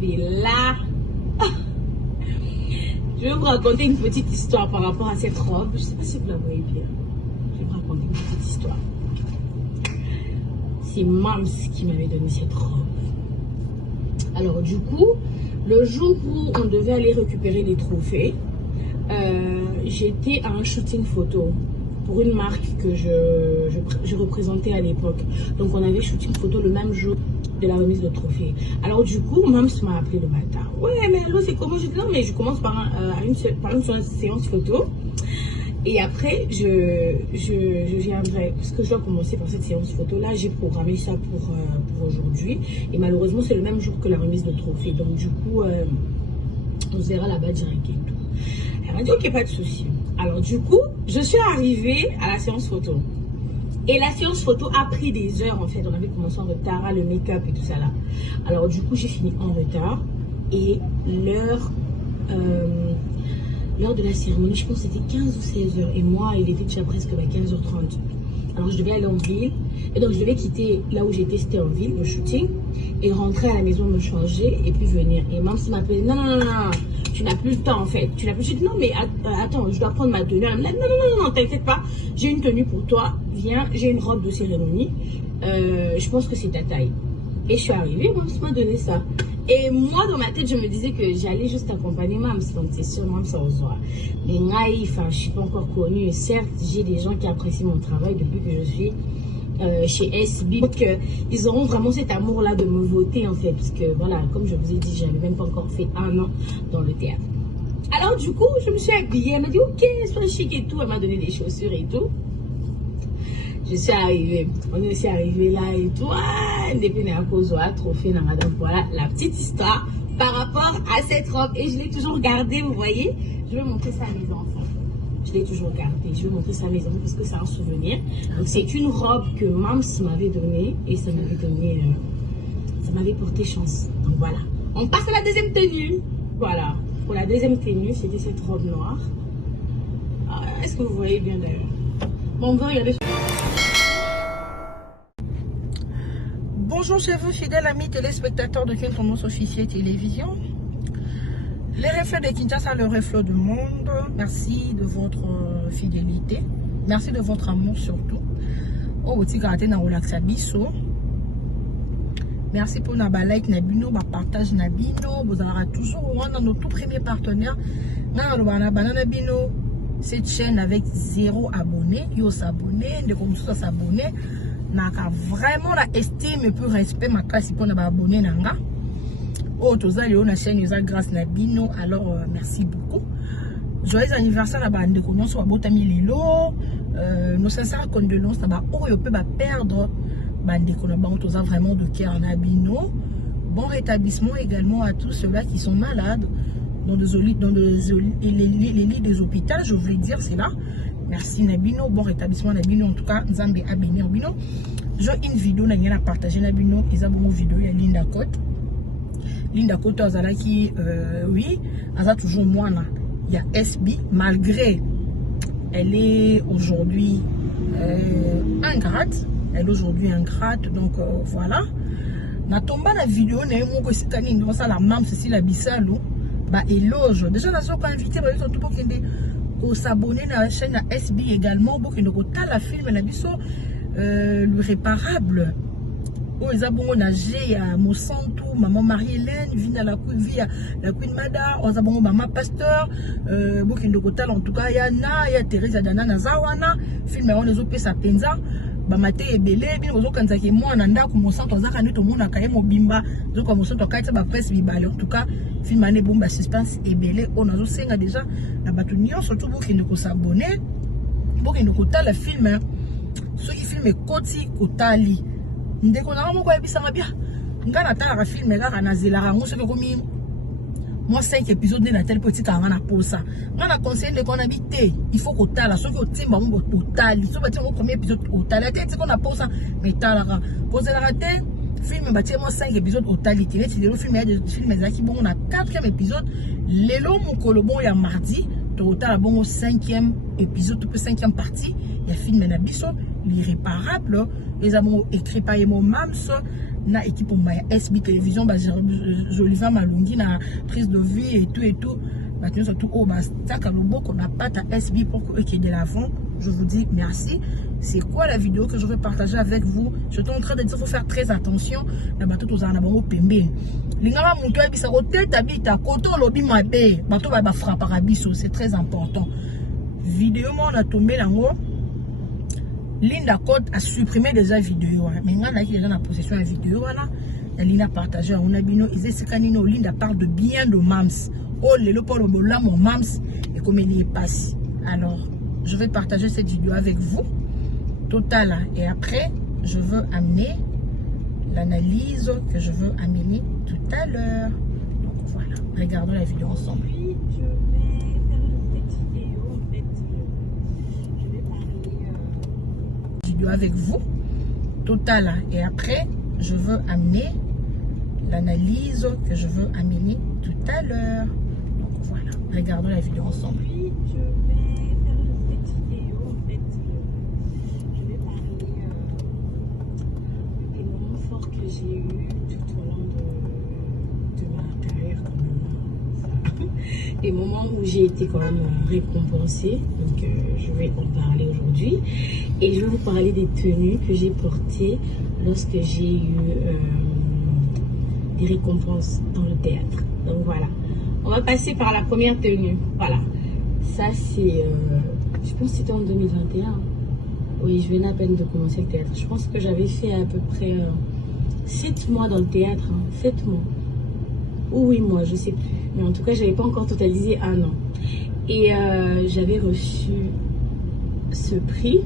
robe est là. Je vais vous raconter une petite histoire par rapport à cette robe. Je ne sais pas si vous la voyez bien. Je vais vous raconter une petite histoire. C'est Mams qui m'avait donné cette robe. Alors du coup, le jour où on devait aller récupérer les trophées, j'étais à un shooting photo pour une marque que je représentais à l'époque. Donc on avait shooting photo le même jour de la remise de trophée. Alors du coup, Mams m'a appelé le matin. Ouais, mais alors c'est comment? Je dis non, mais je commence par une séance photo. Et après, je viendrai, parce que je dois commencer par cette séance photo-là. J'ai programmé ça pour aujourd'hui. Et malheureusement, c'est le même jour que la remise de trophée. Donc du coup, on se verra là-bas direct et tout. Elle m'a dit, ok, pas de souci. Alors du coup, je suis arrivée à la séance photo. Et la séance photo a pris des heures en fait. On avait commencé en retard, le make-up et tout ça là. Alors du coup, j'ai fini en retard. Et l'heure de la cérémonie, je pense que c'était 15 ou 16 heures. Et moi, il était déjà presque 15h30. Alors je devais aller en ville. Et donc je devais quitter là où j'étais, c'était en ville, le shooting. Et rentrer à la maison, me changer et puis venir. Et Mams m'appelait, non, tu n'as plus le temps en fait. Tu n'as plus. Je dis non, mais attends, je dois prendre ma tenue. Elle me dit non, t'inquiète pas. J'ai une tenue pour toi. Viens, j'ai une robe de cérémonie. Je pense que c'est ta taille. Et je suis arrivée, Mams m'a donné ça. Et moi, dans ma tête, je me disais que j'allais juste accompagner Mams. Donc, c'est sûr, Mams, on se voit. Mais naïf, je ne suis pas encore connue. Et certes, j'ai des gens qui apprécient mon travail depuis que je suis chez SB. Donc, ils auront vraiment cet amour-là de me voter, en fait. Parce que, voilà, comme je vous ai dit, je n'avais même pas encore fait 1 an dans le théâtre. Alors, du coup, je me suis habillée. Elle m'a dit, ok, sois chic et tout. Elle m'a donné des chaussures et tout. Je suis arrivée, on est aussi arrivé là et tout. Trophée, voilà la petite histoire par rapport à cette robe. Et je l'ai toujours gardée, vous voyez. Je vais montrer ça à mes enfants. Je l'ai toujours gardée. Je vais montrer ça à mes enfants parce que c'est un souvenir. Donc c'est une robe que Mams m'avait donnée et ça m'avait donné, ça m'avait porté chance. Donc voilà. On passe à la deuxième tenue. Voilà. Pour la deuxième tenue, c'était cette robe noire. Est-ce que vous voyez bien d'ailleurs? Bon, on va regarder. Bonjour chez vous, fidèles amis téléspectateurs de King Promotion Officiel Télévision. Les reflets de Kinshasa, le reflet du monde. Merci de votre fidélité. Merci de votre amour surtout. Merci pour nos like, nos partage, vous aurez toujours nos tout premiers partenaires. Cette chaîne avec 0 abonnés, yo s'abonner, de comme ça s'abonner. Naka vraiment la estime et plus respect ma classe pour nous abonner nanga. Oh tozali on a chaîne yosa grâce na bino alors merci beaucoup. Joyeux anniversaire la bande ko nyonso botami lelo. Nos sincères condoléances ba oyo pe ba perdre bande ko na ba toza vraiment de cœur na bino. Bon rétablissement également à tous ceux-là qui sont malades dans les lits des hôpitaux, je voulais dire c'est là. Merci Nabino, bon rétablissement Nabino, en tout cas Nzambe a béni Nabino. J'ai une vidéo à partager Nabino, ils ont une vidéo à Linda Côte. Linda Côte qui oui, elle a toujours moi là. Il y a SB malgré elle est aujourd'hui ingrate, elle est aujourd'hui ingrate donc voilà. Na tomba la vidéo na mo ko sikani ndo ça la Mams ceci la bisalo ba éloge. Déjà la soko invité ba tout pour kende ko s'abonner à la chaîne SB également pour que nous la film la biso l'irréparable. Oh ils abonnent na G à Monsanto, maman Marie-Hélène vient à la Queen Mada, on abonnent maman Pasteur pour que nous en tout cas il y a Thérèse Adana Nazawana film on les opé sa penza ba maté ebele bien ozo kanza ke moi na ndako Monsanto azaka neto mona kaye mobimba zo ko Monsanto kaita ba presse bibale en tout cas film ane bomba suspense ebele on azo senga déjà na batu nyonso tout pour que nous s'abonner pour que nous la film ceux qui filment koti kotali ndeko na moko ebisanga bien ngana tala film là na zela ngo soki komi moi 5 épisodes de la telle petite à na posa ngana conseil de qu'on habite il faut kotala soki otimba ngo totali so bati ngo premier épisode otala tete qu'on a posa mais tala posa la raté film bati moi 5 épisodes otali télé le film ya de film ezaki bon na 4e épisode lelo mokolo bon ya mardi totala bon 5e épisode tout 5e partie ya film na biso l'irréparable les amours écrit par mon Mams na équipe ya SB télévision ba Joliva Malungi na prise de vie et tout maintenant surtout au bastaka loboko na pata SB pour que de l'avant. Je vous dis merci. C'est quoi la vidéo que je vais partager avec vous? Je suis en train de dire qu'il faut faire très attention. Na bato tozana bango pembe. Lingama muto abisa ko teta bita koto lobi mabe. Bato ba frappa rabiso, c'est très important. Vidéo mo na tombé lango. Linda Code a supprimé déjà vidéo. Mais on a déjà la possession de vidéo là. Linda partagé on a bino Izesekanino Linda parle de bien de Mams. Oh le pour le mon Mams et comme il est passé. Alors je vais partager cette vidéo avec vous total et après je veux amener l'analyse que je veux amener tout à l'heure. Donc voilà, regardons la vidéo ensemble. Oui, je vais faire cette vidéo en fait. Je vais parler Vidéo avec vous total et après je veux amener l'analyse que je veux amener tout à l'heure. Donc voilà, regardons la vidéo ensemble. Oui, je vais faire cette vidéo en fait. Je vais parler des moments forts que j'ai eu tout au long de ma carrière quand même. Des moments où j'ai été quand même récompensée. Donc je vais en parler aujourd'hui. Et je vais vous parler des tenues que j'ai portées lorsque j'ai eu des récompenses dans le théâtre. Donc voilà. On va passer par la première tenue. Voilà. Ça c'est... je pense que c'était en 2021. Oui, je venais à peine de commencer le théâtre. Je pense que j'avais fait à peu près 7 mois dans le théâtre. 7 mois. Ou 8 mois, je sais plus. Mais en tout cas, je n'avais pas encore totalisé 1 an. Et j'avais reçu ce prix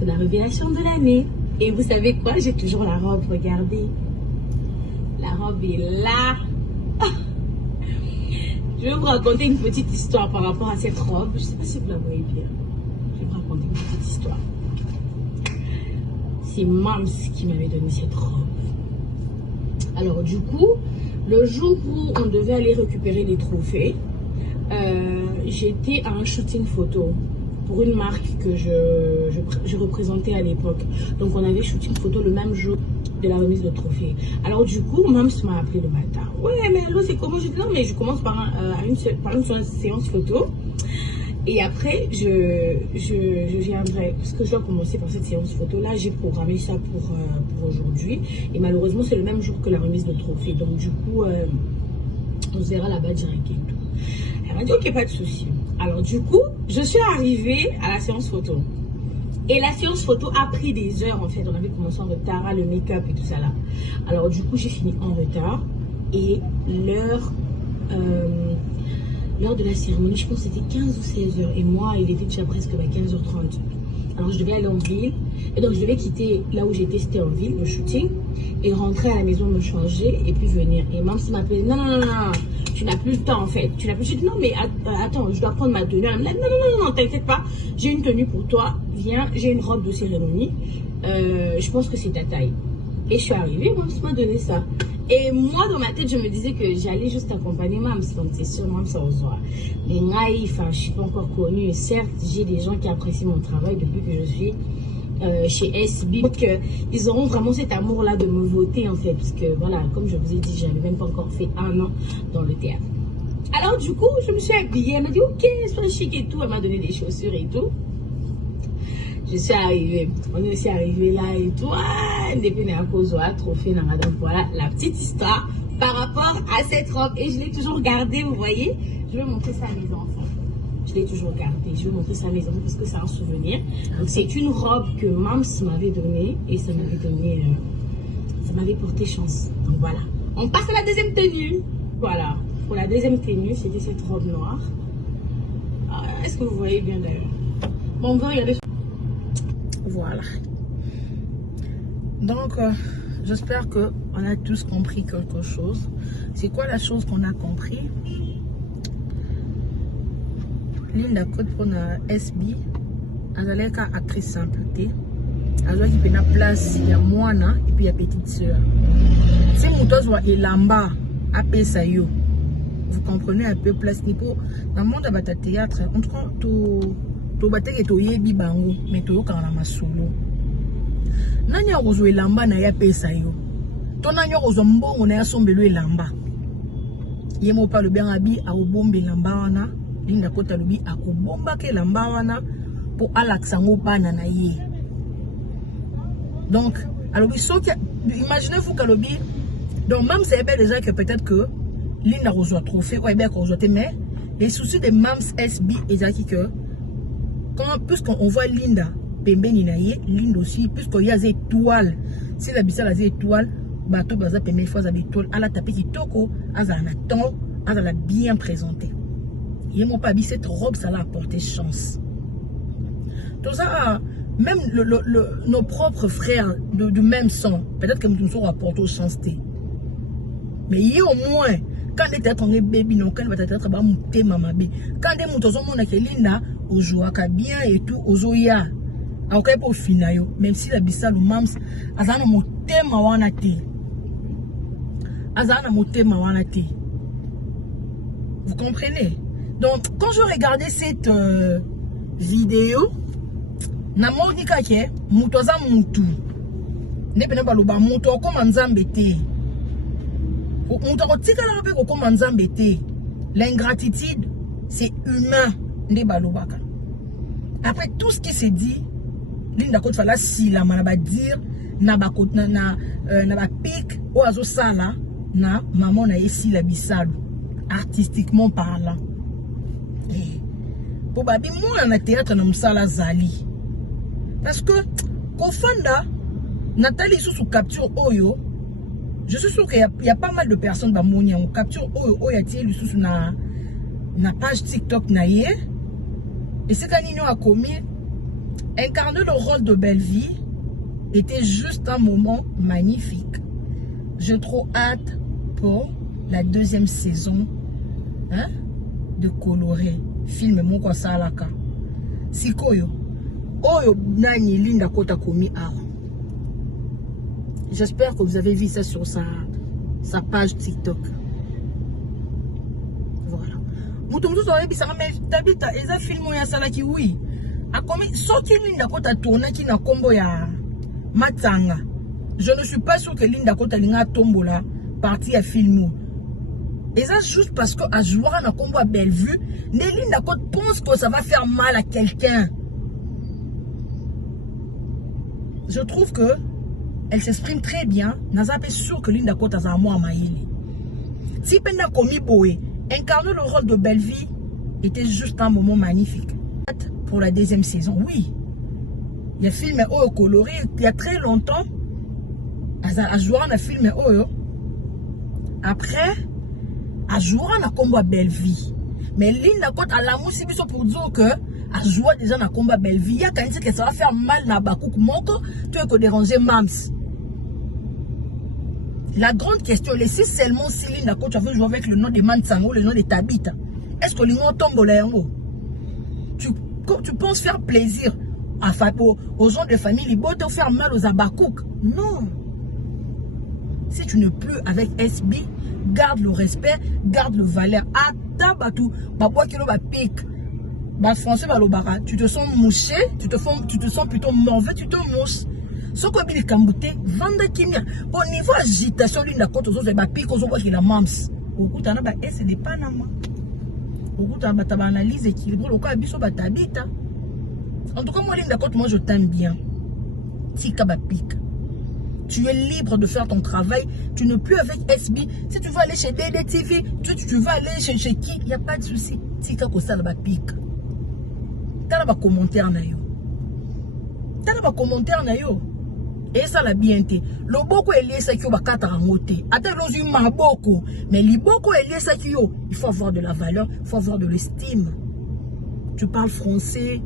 de la révélation de l'année. Et vous savez quoi? J'ai toujours la robe, regardez. La robe est là. Je vais vous raconter une petite histoire par rapport à cette robe. Je ne sais pas si vous la voyez bien. Je vais vous raconter une petite histoire. C'est Mams qui m'avait donné cette robe. Alors du coup, le jour où on devait aller récupérer les trophées, j'étais à un shooting photo pour une marque que je représentais à l'époque. Donc on avait shooting photo le même jour de la remise de trophée. Alors du coup, Mams m'a appelé le matin. Ouais, mais alors c'est comment? Je dis non, mais je commence par une séance photo. Et après, je viendrai, parce que je dois commencer par cette séance photo-là, j'ai programmé ça pour aujourd'hui. Et malheureusement, c'est le même jour que la remise de trophée. Donc du coup, on se verra là-bas direct et tout. Elle m'a dit, ok, pas de souci. Alors du coup, je suis arrivée à la séance photo. Et la séance photo a pris des heures en fait. On avait commencé en retard, le make-up et tout ça là. Alors du coup, j'ai fini en retard. Et l'heure de la cérémonie, je pense que c'était 15 ou 16 heures. Et moi, il était déjà presque 15h30. Alors je devais aller en ville. Et donc je devais quitter là où j'étais, c'était en ville, le shooting. Et rentrer à la maison, me changer et puis venir. Et Mams m'appelait, non, tu n'as plus le temps en fait. Tu n'as plus. Je dis non, mais attends, je dois prendre ma tenue. Elle me dit non, t'inquiète pas. J'ai une tenue pour toi. Viens, j'ai une robe de cérémonie. Je pense que c'est ta taille. Et je suis arrivée, Mams m'a donné ça. Et moi, dans ma tête, je me disais que j'allais juste accompagner Mams. Donc c'est sûr, Mams, ça reçoit. Mais naïf, je ne suis pas encore connue. Et certes, j'ai des gens qui apprécient mon travail depuis que je suis chez SB. Donc ils auront vraiment cet amour-là de me voter en fait. Parce que voilà, comme je vous ai dit, je n'avais même pas encore fait 1 an dans le théâtre. Alors du coup, je me suis habillée. Elle m'a dit, ok, sois chic et tout. Elle m'a donné des chaussures et tout. Je suis arrivée, on est aussi arrivé là et tout. Trophée, donc voilà la petite histoire par rapport à cette robe. Et je l'ai toujours gardée, vous voyez. Je vais montrer ça à mes enfants. Je l'ai toujours gardée. Je vais montrer ça à mes enfants parce que c'est un souvenir. Donc c'est une robe que Mams m'avait donnée et ça m'avait donné, ça m'avait porté chance. Donc voilà. On passe à la deuxième tenue. Voilà. Pour la deuxième tenue, c'était cette robe noire. Est-ce que vous voyez bien d'ailleurs? Bon, on va regarder. Voilà. Donc, j'espère qu'on a tous compris quelque chose. C'est quoi la chose qu'on a compris? Linda Code pour la SB, elle est une actrice simple. Elle a une place, il y a moine et puis il y a petite soeur. Si vous avez elamba à Pesayo, vous comprenez un peu place. Dans le monde de théâtre, on trouve to bateke to yebi bango mais to yoka na masolo nani akuzwe lamba na ya pesa yo ton agnon aux ombons on est à son belou lamba yemo pas le bien abi a obombe lamba wana Linda Kota lobi a obomba ke lamba wana pour alaksango bana na ye donc alors imaginez-vous qu'à lobby donc même c'est déjà que peut-être que Linda reçoit trophée ou bien qu'on reçoit mais les soucis de Mams SB et que quand puisqu'on voit Linda Pembe Ninaye Linda aussi puisqu'il y a des étoiles si la bissa a des étoiles bateau baza Pembe fois des étoiles à la tapé qui toko à la temps à la bien présenté et mon pas cette robe ça l'a apporté chance tout ça même nos propres frères de même sang peut-être que nous sommes apportés chance mais il y a au moins quand les têtes on est baby non quand va être ba muté mama bé quand des moutons on a que Linda au joua bien et tout au zoya a ok pour finayo même si la bissalo mams azana muté mawana té azana muté mawana té vous comprenez donc quand je regardais cette vidéo na monika ke muto za mutu ndepena baloba muto okoma nzambe te muto kotika la pe okoma nzambe te l'ingratitude c'est humain nde balobaka après tout ce qui s'est dit Linda Kota fala sila mana ba dire na ba na ba pic o azo sala na maman na esi la bisalo artistiquement parlant pour babi moi na théâtre na musala zali parce que Kofanda Nathalie sous capture Oyo je suis sûr qu'il y a pas mal de personnes dans mon on capture Oyo Oyati sous na page TikTok naie et c'est qu'Anino a commis incarner le rôle de Belle-Vie était juste un moment magnifique. J'ai trop hâte pour la deuxième saison de Coloré film mon quoi ça alaka sikoyo Oyo nani Linda Kota komi awa. J'espère que vous avez vu ça sur sa page TikTok. Voilà. Moutoumou soye bisara mais tabita eza film ya sala ki oui. A komi soki Linda Kota tourna ki na kombo ya Matanga. Je ne suis pas sûr que Linda Kota linga tombola partie à film. Et ça juste parce que à jouer na kombo à Bellevue, Linda Kota pense que ça va faire mal à quelqu'un. Je trouve que elle s'exprime très bien. Naza pas sûr que Linda Kota a moi maïli. Si Penda Komi Boé incarner le rôle de Belle-Vie était juste un moment magnifique. Pour la deuxième saison, oui. Il y a film Oyo coloré il y a très longtemps. À jouer un film Oyo. Après, à jouer un combat Belle-Vie. Mais Linda Kota a l'amour si pour dire que à jouer déjà dans combat Belle-Vie, il y a quand même que ça va faire mal na bakouk moko, tu es que déranger Mams. La grande question, si seulement si Linda Kota veut jouer avec le nom de Mansango, le nom de Tabita, est-ce que l'on tombe là en haut? Tu penses faire plaisir aux gens de famille, ils vont te faire mal aux abakouk? Non. Si tu ne plus avec SB, garde le respect, garde le valeur. Atabatou, babwa kilo ba pique. Bah français balobara, tu te sens mouché, tu te sens plutôt mauvais, tu te mousses. Ce qu'on dit Kambouté, vendre kimia. Au niveau agitation, Linda Kota aux autres, bah pique aux autres qui la Mams. Au coup t'en as bah c'est des Panama. Au coup t'as bah analyse équilibrée, au cas biso bah tabita. En tout cas moi Linda Kota, moi je t'aime bien. Tika bah pique. Tu es libre de faire ton travail. Tu n'es plus avec SB. Si tu veux aller chez DDTV, tu veux aller chez qui, il n'y a pas de souci. Tika Kosa la pique. T'as pas commentaire na yo. T'as pas commentaire na yo. Et ça la bien été. Le boko est lié ça qui va katarangote. Attends l'os humain boko. Mais le boko est lié ça qui yo. Il faut avoir de la valeur. Il faut avoir de l'estime. Tu parles français.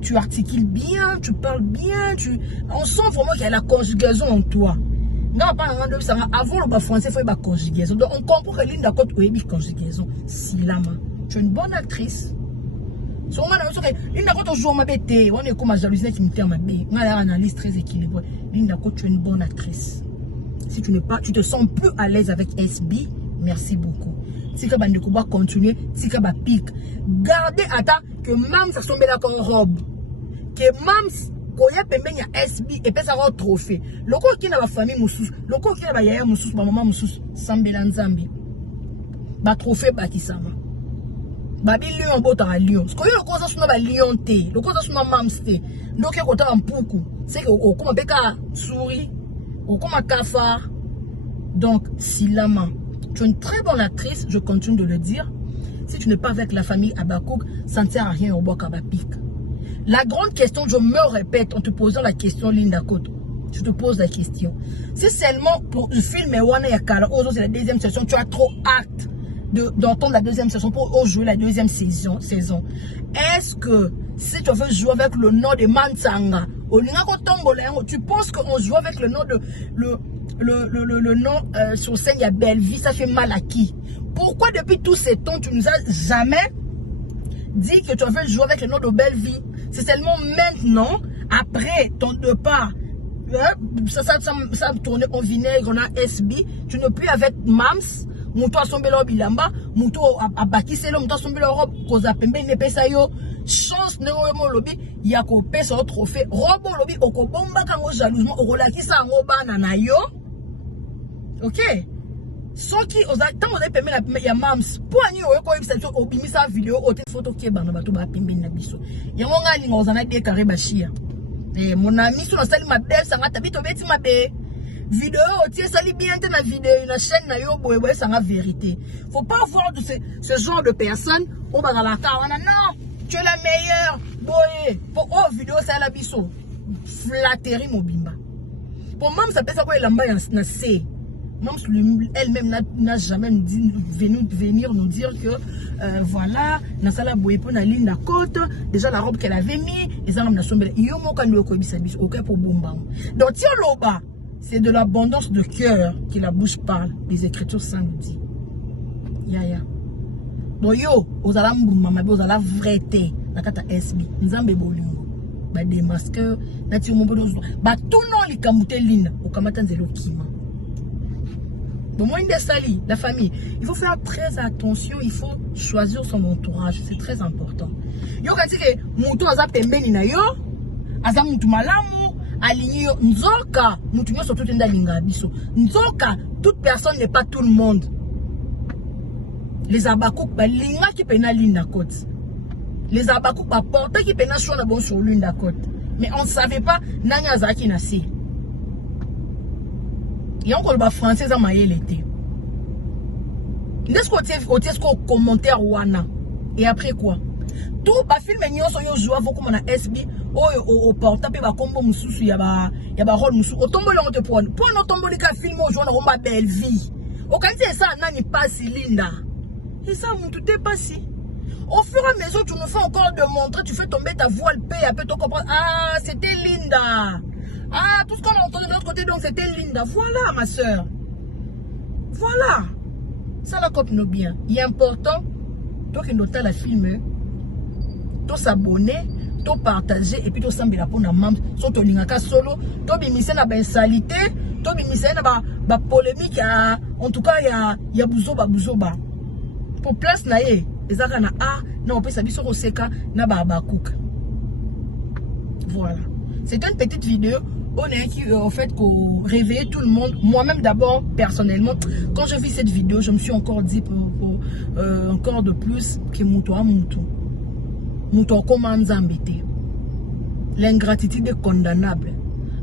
Tu articules bien, tu parles bien, on sent vraiment qu'il y a la conjugaison en toi. Non, pas avant le français, il faut la conjugaison. Donc on comprend que Linda Kota a une conjugaison. Si là, tu es une bonne actrice. Linda Kota joue ma bête, on est comme à jalousie qui me tient ma bête. On a une analyse très équilibrée. Linda Kota, tu es une bonne actrice. Si tu n'es pas, tu te sens plus à l'aise avec SB, merci beaucoup. Si tu vas continuer, si tu vas pique. Gardez à ta que Mams a tombé là comme robe. Que Mams koya pembeni ya SB et pesa ko trophée loko ki na ba famille mususu loko ki na ba yaya mususu ba mama mususu sambela nzambe ba trophée ba kisama ba bi lion bota lion sko yo loko za suna ba lion te loko za suna mams te ndoke ko ta mpuku c'est que okoma beka souris okoma kafa donc Silama tu es une très bonne actrice je continue de le dire si tu n'es pas avec la famille Abakouk ça ne sert à rien au bois Kabapik. La grande question, je me répète en te posant la question, Linda Koto. Je te pose la question. Si seulement pour le film Wana Yakara, c'est la deuxième session, tu as trop hâte d'entendre la deuxième session pour jouer la deuxième saison. Est-ce que si tu veux jouer avec le nom de Mansanga, tu penses qu'on joue avec le nom de le nom sur scène, il y a Belle Vie, ça fait mal à qui? Pourquoi depuis tous ces temps, tu nous as jamais dit que tu veux jouer avec le nom de Belle Vie? C'est seulement maintenant, après ton départ, ça tourné en vinaigre, on a SB, tu n'es plus avec Mams, Mouto a sombé leur bilamba, Mouto a bâti c'est l'homme, Mouto a sombé leur robe, Koza Pembe, Nepe Sayo, chance Néo Lobby, Yako Pes au trophée, Robo Lobby, Oko Bomba Kango jalousement, Oko Laki sa Ngoba Nanayo. Ok? Sans qui, tant on a permis la Mams, pour aller au exception, au bimisa vidéo, au photo qui est banabato, ba pembe na biso. Yango ngali ngozana de karibashia. Et mon ami sur la salle ma belle, ça m'a tabito beti ma belle. Vidéo, tu sali bien na vidéo, une chaîne na yo boy ça la vérité. Faut pas voir de ce genre de personnes au bas dans la caravane. Non, tu es la meilleure boy. Pour vidéo ça la biso. Flatterie mobimba. Pour Mams ça peut ça quoi lamba na C. Mams elle-même n'a jamais venir nous dire que voilà, dans la boye pour la ligne de côte, déjà la robe qu'elle avait mis, les armes sont belles. Donc, c'est de l'abondance de cœur que la bouche parle, les Écritures saintes disent. Yaya. Donc, yo, aux la vérité, la kata SB, nzambe bolingo, ba démasqueur, nati mo bono, ba tout non li kamute ligne, au kamata nzelo kima. Bon, moi, la famille, il faut faire très attention, il faut choisir son entourage, c'est très important. Yo quand que mutu aza pembeni na yo, aza mutu malamu, aligné yo, nzoka, mutu nyo surtout tenda linga biso. Nzoka, toute personne n'est pas tout le monde. Les Abakouk, ba linga qui pena linda côte. Les Abakouk, ba porte qui pena chouana bon sur linda côte. Mais on ne savait pas, nanga zaki na si. Il y a encore le français à mailler l'été. N'est-ce qu'on commentaire wana? Et après quoi? Tout le film est joué comme on a SB au portable ba combo mususu ya ba rôle mususu. Au tombo là on te prend. Pour nos tombo les cas film au joué on a Belle Vie. Au quand c'est ça nani pas si Linda. Et ça mon tout est passé. Au fur et à mesure tu nous fais encore de montrer, tu fais tomber ta voile paix, après tu comprends. Ah, c'était Linda. Ah, tout ce qu'on a entendu de l'autre côté, donc c'était Linda. Voilà, ma soeur. Voilà. Ça, la copine bien. Il est important, toi qui notes la film, toi s'abonner, toi partager, et puis toi s'embêter pour la maman, soit toi l'ingaka solo, toi bimisser na ben salité, toi bimisser na ba polémique, en tout cas, il y a bouzoba. Pour place na ye, les arts na a, na on peut s'habiller sur Oseka, na ba Abakouk. Voilà. C'est une petite vidéo. On est qui en fait qu'on réveille tout le monde. Moi-même d'abord personnellement, quand je vis cette vidéo, je me suis encore dit encore de plus que Mouto comment embêter. L'ingratitude est condamnable.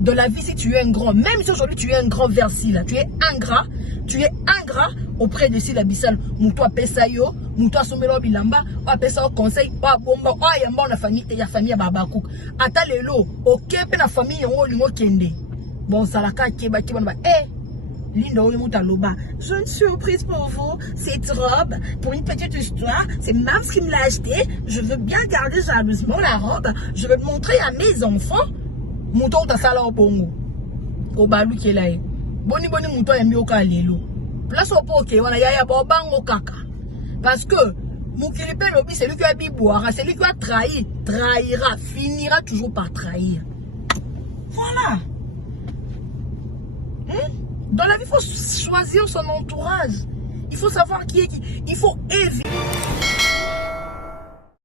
Dans la vie, si tu es un grand, même si aujourd'hui tu es un grand versi là, tu es ingrat auprès de Sila Bissal. Mouto Pesayo, Mouto Sombelo Bilamba, Pesa au conseil, Bomba, Yamba la famille et la famille Babakouk. Ata lelo, ok, la famille on limo kende. Bon, Salaka Keba, Linda Mouta Loba. J'ai une surprise pour vous. Cette robe, pour une petite histoire, c'est Mams qui me l'a acheté. Je veux bien garder jalousement la robe. Je veux montrer à mes enfants. Mouton ta sala au bongo. Au balou qui est là. Boni mouton est mieux au lelo. Place au poké, on a yaya bango kaka. Parce que Moukilipe Lobi, c'est lui qui a biboire, c'est lui qui a trahi, trahira, finira toujours par trahir. Voilà. Dans la vie, il faut choisir son entourage. Il faut savoir qui est qui. Il faut éviter.